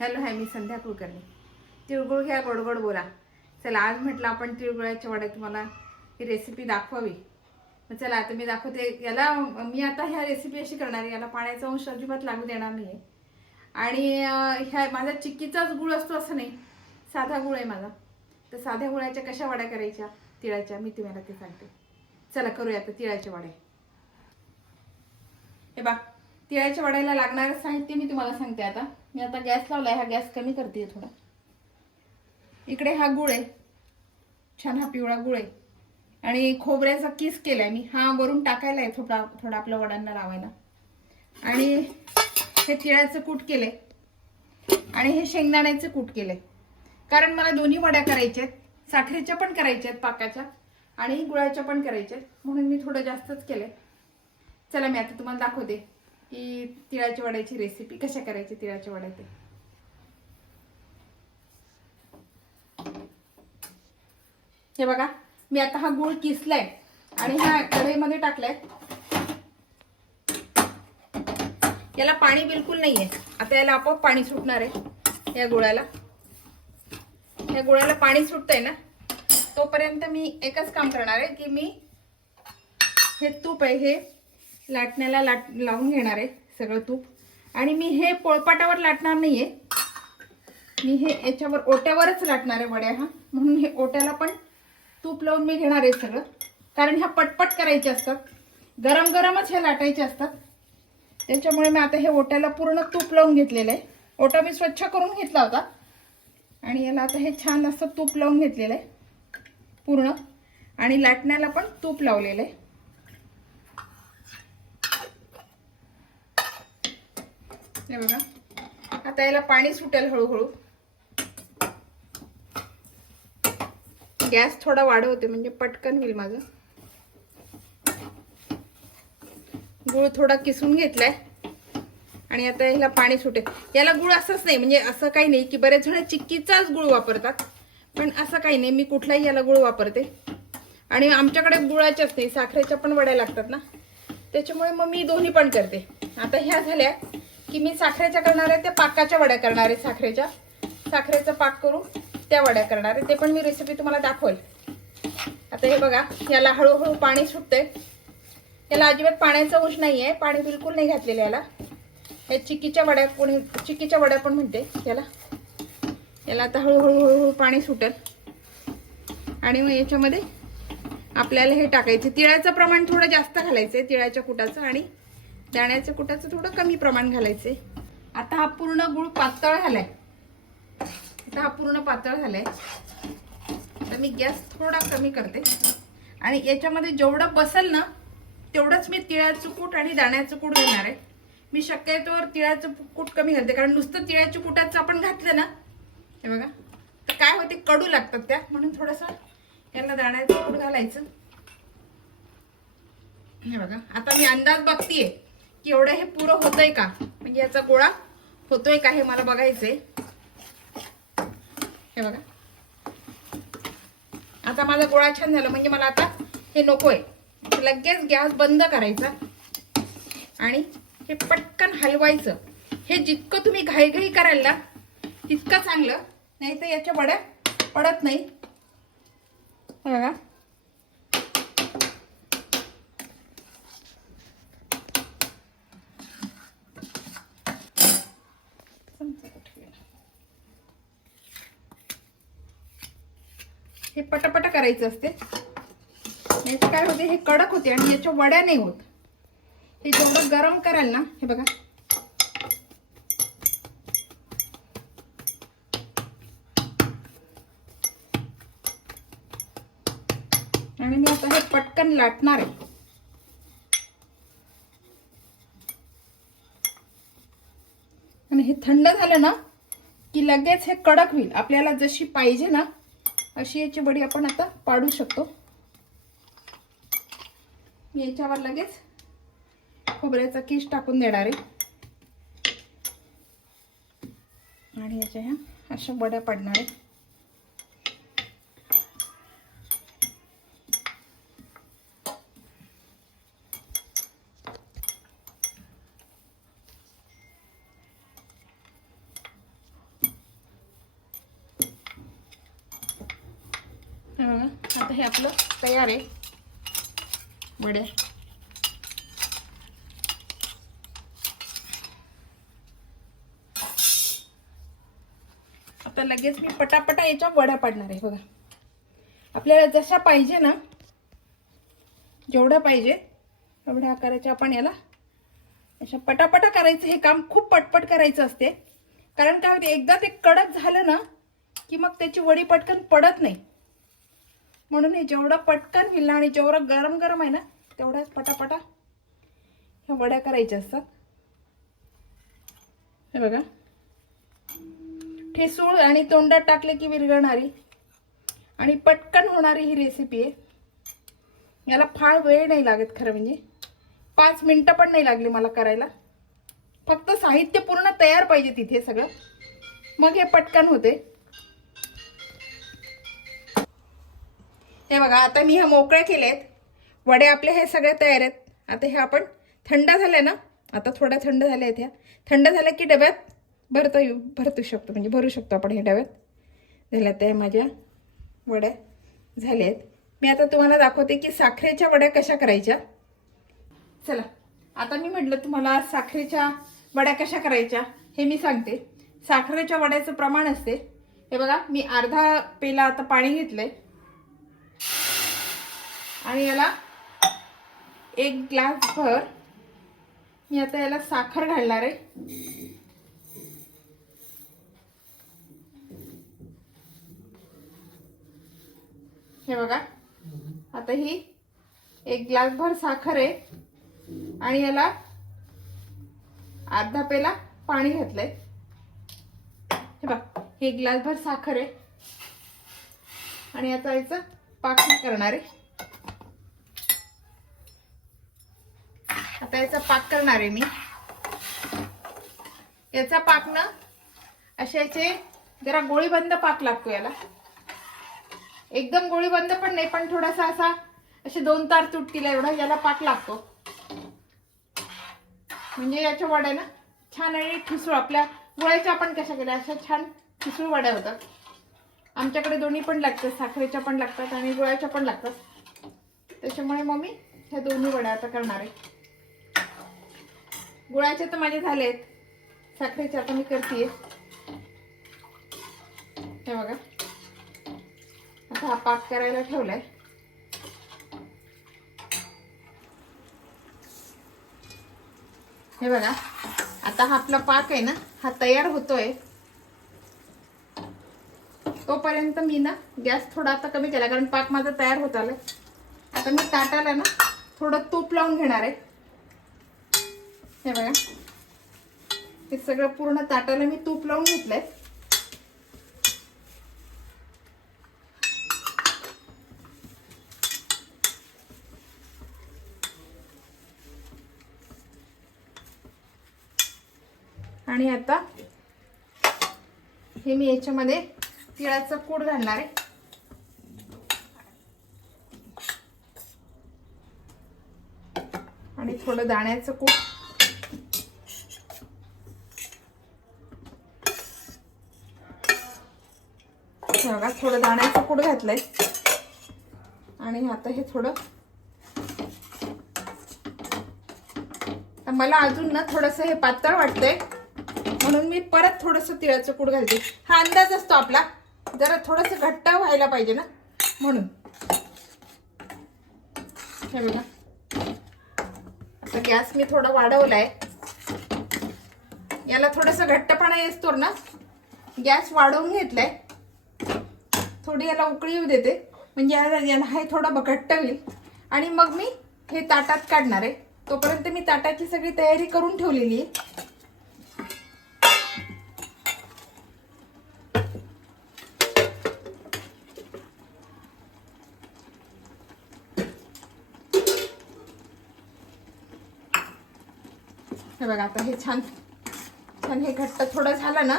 Hello, हाय, मी संध्या कुलकर्णी. तिळगुळ घ्या, गोड गोड बोला. चला, आज म्हटलं आपण तिळगुळाच्या वड्या तुम्हाला ही रेसिपी दाखवावी. मग चला आता मी दाखवते. याला मी आता ह्या रेसिपी अशी करणार आहे, याला पाण्याचा अंश अजिबात लागू देणार नाही. आणि ह्या माझा चिक्कीचाच गुळ असतो असं नाही, साधा गुळ आहे माझा. तर साध्या गुळाच्या कशा वड्या करायच्या तिळाच्या मी तुम्हाला ते सांगते. चला करूया आता तिळाच्या वड्या. हे बा, तिळाच्या वड्याला लागणारं साहित्य मी तुम्हाला सांगते. आता मी आता गॅस लावलाय, हा गॅस कमी करते थोडा. इकडे हा गुळ आहे, छान हा पिवळा गुळ आहे. आणि खोबऱ्याचा किस केलाय मी, हा वरून टाकायला आहे थोडा थोडा आपल्या वड्यांना लावायला. आणि हे तिळाचं कूट केले आणि हे शेंगदाण्याचं कूट केले. कारण मला दोन्ही वड्या करायच्या आहेत, साखरेच्या पण करायच्या आहेत पाकाच्या आणि गुळाच्या पण करायच्या आहेत, म्हणून मी थोडं जास्तच केलंय. चला मी आता तुम्हाला दाखवते की तिळाच्या वड्याची रेसिपी कशा करायची. तिळाच्या वड्या ते हे बघा, मी आता हा गूळ किसलाय आणि हा कढईमध्ये टाकलाय. याला पाणी बिलकुल नाहीये. आता याला आपोआप पाणी सुटणार आहे. या गुळाला पाणी सुटतंय ना, तोपर्यंत मी एकच काम करणार आहे की मी हे तूप आहे हे लाटण्याला लावून घेणार आहे सगळं तूप. आणि मी हे पोळपाटावर लाटणार नाहीये, मी हे याच्यावर ओट्यावरच लाटणार आहे वड्या. हा म्हणून हे ओट्याला पण तूप लावून मी घेणार आहे सगळं. कारण ह्या पटपट करायच्या असतात, गरम गरमच हे लाटायचे असतात. त्याच्यामुळे मी आता हे ओट्याला पूर्ण तूप लावून घेतलेलं आहे. ओटा मी स्वच्छ करून घेतला होता आणि याला आता हे छान असं तूप लावून घेतलेलं आहे पूर्ण. आणि लाटण्याला पण तूप लावलेलं आहे. हे बघा, आता याला पाणी सुटेल हळूहळू. गॅस थोडा वाढवते म्हणजे पटकन होईल माझं. गूळ थोडा किसून घेतलाय आणि आता याला पाणी सुटेल. याला गूळ असंच नाही, म्हणजे असं काही नाही की बरेच जण चिक्कीचाच गूळ वापरतात, पण असं काही नाही, मी कुठलाही याला गूळ वापरते. आणि आमच्याकडे गुळाच्याच नाही, साखरेच्या पण वड्या लागतात ना, त्याच्यामुळे मग मी दोन्ही पण करते. आता ह्या झाल्या की मी साखरेच्या करणार आहे, त्या पाकाच्या वड्या करणार आहे. साखरेचा पाक करू त्या वड्या करणार आहे, ते पण मी रेसिपी तुम्हाला दाखवेल. आता हे बघा, याला हळूहळू पाणी सुटतंय. याला अजिबात पाण्याचा अंश नाही आहे, पाणी बिलकुल नाही घातलेलं याला. हे चिक्कीच्या वड्या पण म्हणते याला आता हळूहळू पाणी सुटेल. आणि मग याच्यामध्ये आपल्याला हे टाकायचे. तिळाचं प्रमाण थोडं जास्त घालायचंय, तिळाच्या कुटाचं, आणि दाण्याच्या कुटाचं थोडं कमी प्रमाण घालायचंय. आता हा पूर्ण गुळ पातळ झालाय. तर मी गॅस थोडा कमी करते आणि याच्यामध्ये जेवढं बसेल ना तेवढंच मी तिळाचं कूट आणि दाण्याचं कूट घालणार आहे. मी शक्यतोवर तिळाचं कूट कमी घालते, कारण नुसतं तिळाच्या कुटाचं आपण घातलं ना, हे बघा, तर काय होते, कडू लागतात त्या, म्हणून थोडंसं याला दाण्याचं कूट घालायचं. हे बघा, आता मी अंदाज बघतीये की एवढं हे पुरं होतंय का, म्हणजे याचा गोळा होतोय का हे मला बघायचंय. हे बघा, आता माझा गोळा छान झाला, म्हणजे मला आता हे नकोय. लगेच गॅस बंद करायचा आणि हे पटकन हलवायचं. हे जितकं तुम्ही घाईघाई कराल ना तितकं चांगलं, नाही तर याच्या वड्या पडत नाही. बघा, हे पटापट करायचं असते, नाही तर काय होते, हे कडक होते आणि याच्या वड्या नाही होत. हे जेवढं गरम कराल ना, हे बघा, आणि मी आता हे पटकन लाटणार आहे. आणि हे थंड झालं ना की लगेच हे कडक होईल. आपल्याला जशी पाहिजे ना अशी याची वडी आपण आता पाडू शकतो. मी याच्यावर लगेच खोबऱ्याचा किस टाकून देणार आहे आणि याच्या ह्या अशा वड्या पाडणार आहे. बघा आता हे आपलं तयार आहे वड्या. आता लगेच मी पटापटा याच्या वड्या पाडणार आहे. बघा आपल्याला जशा पाहिजे ना, जेवढ्या पाहिजे एवढ्या आकाराच्या आपण याला अशा पटापटा करायचं. हे काम खूप पटपट करायचं असते, कारण काय होते एकदा ते कडक झालं ना की मग त्याची वडी पटकन पडत नाही. म्हणून हे जेवढं पटकन होईल ना आणि जेवढं गरम गरम आहे ना तेवढ्याच पटापटा ह्या वड्या करायच्या असतात. हे बघा ठेसूळ आणि तोंडात टाकले की विरघळणारी आणि पटकन होणारी ही रेसिपी आहे. याला फार वेळ नाही लागत, खरं म्हणजे 5 मिनिटं पण नाही लागली मला करायला. फक्त साहित्य पूर्ण तयार पाहिजे तिथे सगळं, मग हे पटकन होते. हे बघा आता मी हे मोकळे केलेत वडे आपले, हे सगळे तयार आहेत. आता हे आपण थंड झाले ना, आता थोड्या थंड झाल्या आहेत ह्या. थंड झाल्या की डब्यात भरतू शकतो, म्हणजे भरू शकतो आपण हे डब्यात. झाल्या त्या माझ्या वड्या झाल्या आहेत. मी आता तुम्हाला दाखवते की साखरेच्या वड्या कशा करायच्या. चला आता मी म्हटलं तुम्हाला साखरेच्या वड्या कशा करायच्या हे मी सांगते. साखरेच्या वड्याचं प्रमाण असते, हे बघा मी अर्धा पेला आता पाणी घेतलंय आणि याला 1 ग्लास भर मी आता याला साखर घालणार आहे. हे बघा आता ही 1 ग्लास भर साखर आहे आणि याला अर्धा पेला पाणी घातलंय. हे बघा 1 ग्लास भर साखर आहे आणि आता याचं पाक करणार आहे. आता याचा पाक करणार आहे मी. याचा पाक ना अशाचे जरा गोळीबंद पाक लागतो याला. एकदम गोळीबंद पण नाही, पण थोडासा असा असे 2 तार तुटतील एवढा याला पाक लागतो. म्हणजे याच्या वड्या ना छान आणि ठिसूळ, आपल्या गुळाच्या आपण कशा केल्या अशा छान ठिसूळ वड्या होतात. आमच्याकडे दोन्ही पण लागतात, साखरेच्या पण लागतात आणि गुळाच्या पण लागतात. त्याच्यामुळे मग मी ह्या दोन्ही वड्या आता करणार आहे. गुळाचे तर माझे झाले आहेत, साखरेचे आता मी करतेय. हे बघा आता हा पाक करायला ठेवलाय. हे बघा आता हा आपला पाक आहे ना हा तयार होतोय. तोपर्यंत मी ना गॅस थोडा आता कमी केला, कारण पाक माझा तयार होत आलाय. आता मी ताटाला ना थोडं तूप लावून घेणार आहे. हे बघा हे सगळं पूर्ण ताटाला मी तूप लावून घेतलंय. आणि आता हे मी याच्यामध्ये तिळाचं कूट घालणार आहे. आणि थोडं दाण्याचं कूट. बघा थोडं दाण्याचं कूट घातलंय आणि आता हे थोडं मला अजून ना थोडंसं हे पातळ वाटतंय, म्हणून मी परत थोडंसं तिळाचं कूट घालते. हा अंदाज असतो आपला, जरा थोडंसं घट्ट व्हायला पाहिजे ना म्हणून. हे बघा आता गॅस मी थोडा वाढवलाय. याला थोडंसं घट्टपणा येतो ना, गॅस वाढवून घेतलाय. थोडी याला उकळी येऊ देते, म्हणजे याला हे थोडं घट्ट होईल आणि मग मी हे ताटात काढणार आहे. तोपर्यंत मी ताटाची सगळी तयारी करून ठेवलेली आहे. हे बघा आता हे छान छान हे घट्ट थोडं झालं ना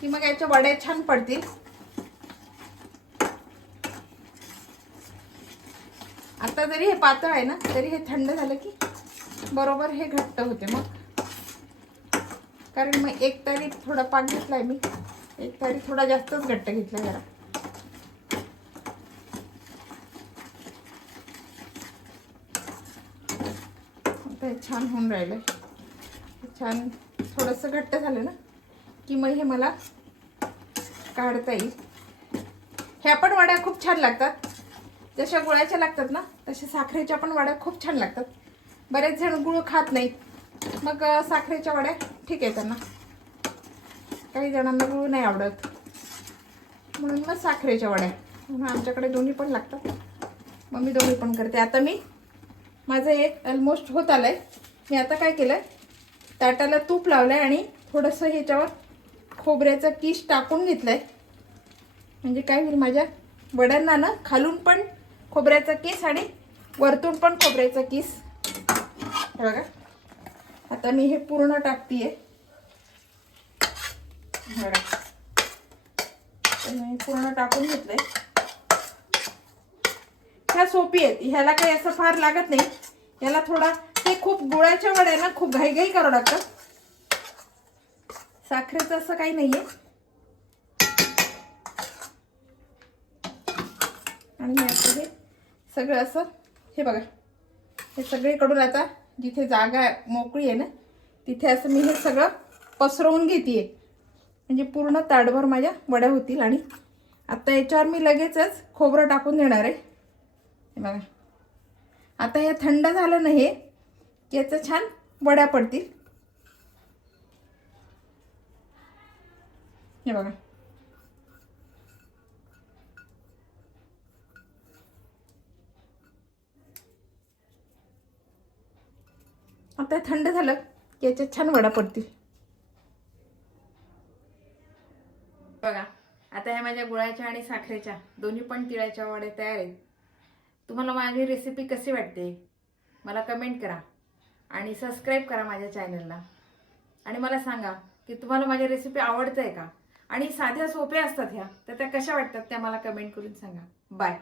की मग याच्या वड्या छान पडतील. आता जरी हे पातळ आहे ना तरी हे थंड झालं की बरोबर हे घट्ट होते. मग कारण मग एक तारी थोडा पाक घेतलाय मी, एक तारी थोडा जास्तच घट्ट घेतलाय जरा. आता हे छान होऊन राहिलं. छान थोडंसं घट्ट झालं ना की मग हे मला काढता येईल. ह्या पण वड्या खूप छान लागतात. जशा गुळाच्या लागतात ना तशा साखरेच्या पण वड्या खूप छान लागतात. बरेच जण गुळ खात नाहीत, मग साखरेच्या वड्या ठीक आहे त्यांना. काही जणांना गुळ नाही आवडत म्हणून मग साखरेच्या वड्या. म्हणून आमच्याकडे दोन्ही पण लागतात, मग मी दोन्ही पण करते. आता माझं एक ऑलमोस्ट होत आलंय. मी आता काय केलंय, ताटाला तूप लावलंय आणि थोडंसं ह्याच्यावर खोबऱ्याचा किस टाकून घेतलाय. म्हणजे काय होईल, माझ्या वड्यांना ना खालून पण खोबऱ्याचा किस आणि वरतून पण खोबऱ्याचा किस. हे बघा, आता मी हे पूर्ण टाकतीये. बघा, मी पूर्ण टाकून घेतलंय. ह्या सोपी आहेत, ह्याला काही असं फार लागत नाही. याला थोडा, ते खूप गुळाच्या वड्या ना खूप घाईघाई करावं लागतं. साखरेचं असं काही नाहीये. आणि मी आता हे सगळं असं, हे बघा, हे सगळीकडून आता जिथे जागा मोकळी आहे ना तिथे असं मी हे सगळं पसरवून घेतेय. म्हणजे पूर्ण ताटभर माझ्या वड्या होतील. आणि आता याच्यावर मी लगेचच खोबरं टाकून देणार आहे. हे बघा, आता हे थंड झालं ना हे की याचं छान वड्या पडतील. हे बघा, आता थंड झालं की याच्यात छान वडा पडतील. बघा, आता ह्या माझ्या गुळाच्या आणि साखरेच्या दोन्ही पण तिळाच्या वड्या तयार आहेत. तुम्हाला माझी रेसिपी कशी वाटते मला कमेंट करा आणि सबस्क्राईब करा माझ्या चॅनलला. आणि मला सांगा की तुम्हाला माझी रेसिपी आवडते का, आणि साध्या सोप्या असतात ह्या, तर त्या कशा वाटतात त्या मला कमेंट करून सांगा. बाय.